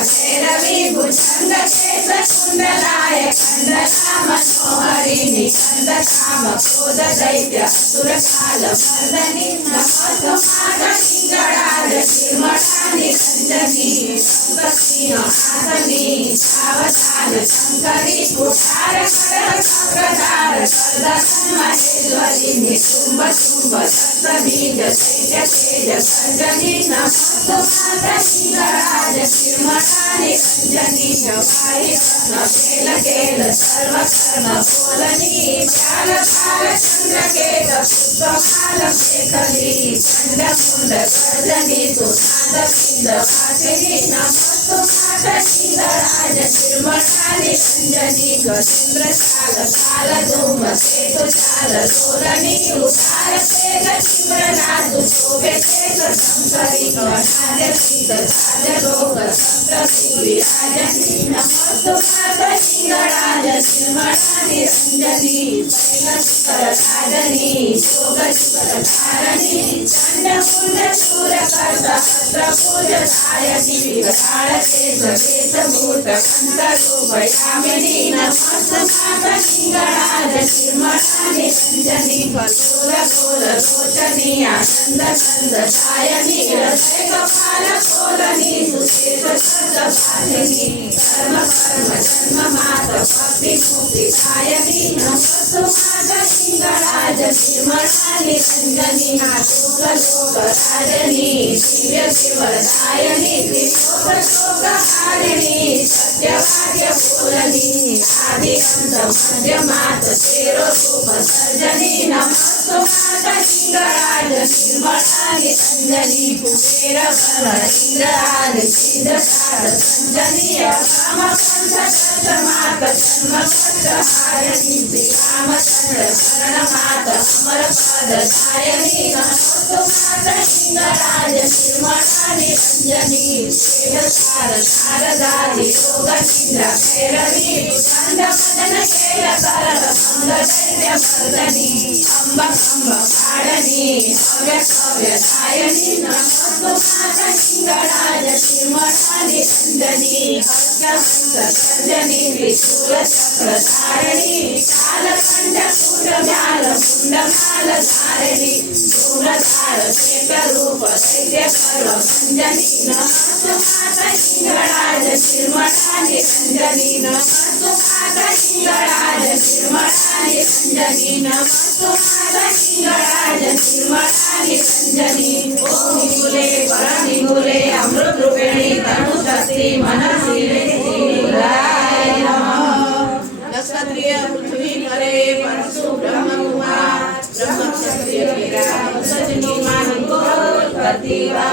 भैरवी भुजंग केशकुंडलाय कंडला मनोहरिणी कंदकाम क्रोध दैत्य असुरकाल मर्दनी नमस्तुमादनी गणाद श्रीमठानि रंजनी संपत्तिहासनी सावधान शंकरी पुकार खड्ग चक्रधार कर्दन महेश्वरी निशुंभ शुंभ सप्तबीज तेज तेज सर्जनी नमस्तुमादनी गणाद श्रीमठानि रंजनी जवाहि केल केल सर्व कर्म बोलनी काल काल चंद्रकेत पुष्पकाल शेखरी चंड कुंड गर्जनी सुनाद पिंड वासिनी नमस्तुमादनी गणाद श्रीमठानि रंजनी गजेंद्र शाल काल धूम केतु चाल तोरणी उदार तेज तीव्रनाद शोभे तेज शंकरी गणाद शीत राज रोग संप्रति विराजनी नमस्तुमादनी गणाद श्रीमठानि रंजनी शैलशिखर राजनी योग शिखर धारणी चंड कुंड शूरकर्त हस्त्रभुज दायनी विकराल केश वेशभूत कंठरूपयामिनी नमस्तुमादनी गणाद श्रीमठानि रंजनी कठोर घोर लोचनी आनंद कंद दायनी हृदय कपाल कोलनी सुशेष सर्वभासिनी कर्म कर्म जन्म मात भक्ति मुक्ति दायनी नमस्तुमादनी गणाद श्रीमठानि रंजनी आशोक लोक राजनी दिव्य शिवदायनी त्रिलोक शोक हारिणी सत्यवाक्य बोलनी आदि अंत मध्य मात तेरो रूप सर्जनी नमस्तुमादनी गणाद श्रीमठानि रंजनी कुबेर वर इंद्र आदि सिद्धकार संजनी राम पंथ मात जन्म हारिणी श्री रामचंद्र शरण मात अमर पद दायनी नमस्तुमादनी गणाद श्रीमठानि रंजनी वेदसार शारदादि योग निद्रा भैरवी भुजंग मदन केल कर भंग दैत्य मर्दनी अम्ब कंब काडनी भव्य भव्य दायनी नमस्तुमादनी गणाद श्रीमठानि रंजनी हर्षहंस गर्जनी त्रिशूल चक्र धारणी कालकंठ कूटव्याल मुंडमाल धारणी धूम्रधार शेख रूप दैत्य सर्व भंजनी नमस्तुमादनी गणाद श्रीमठानि रंजनी नमस्तुमादनी गणाद श्रीमठानि रंजनी नमस्तुमादनी गणाद श्रीमठानि रंजनी ओम निगुले परनिगुले अमृत रूपिणी तनु शक्ति मनसी निराय नमः नक्षत्रिय पृथ्वी करे परशु ब्रह्म कुमार ब्रह्म क्षत्रिय वीरा सजनी मानिको प्रतिभा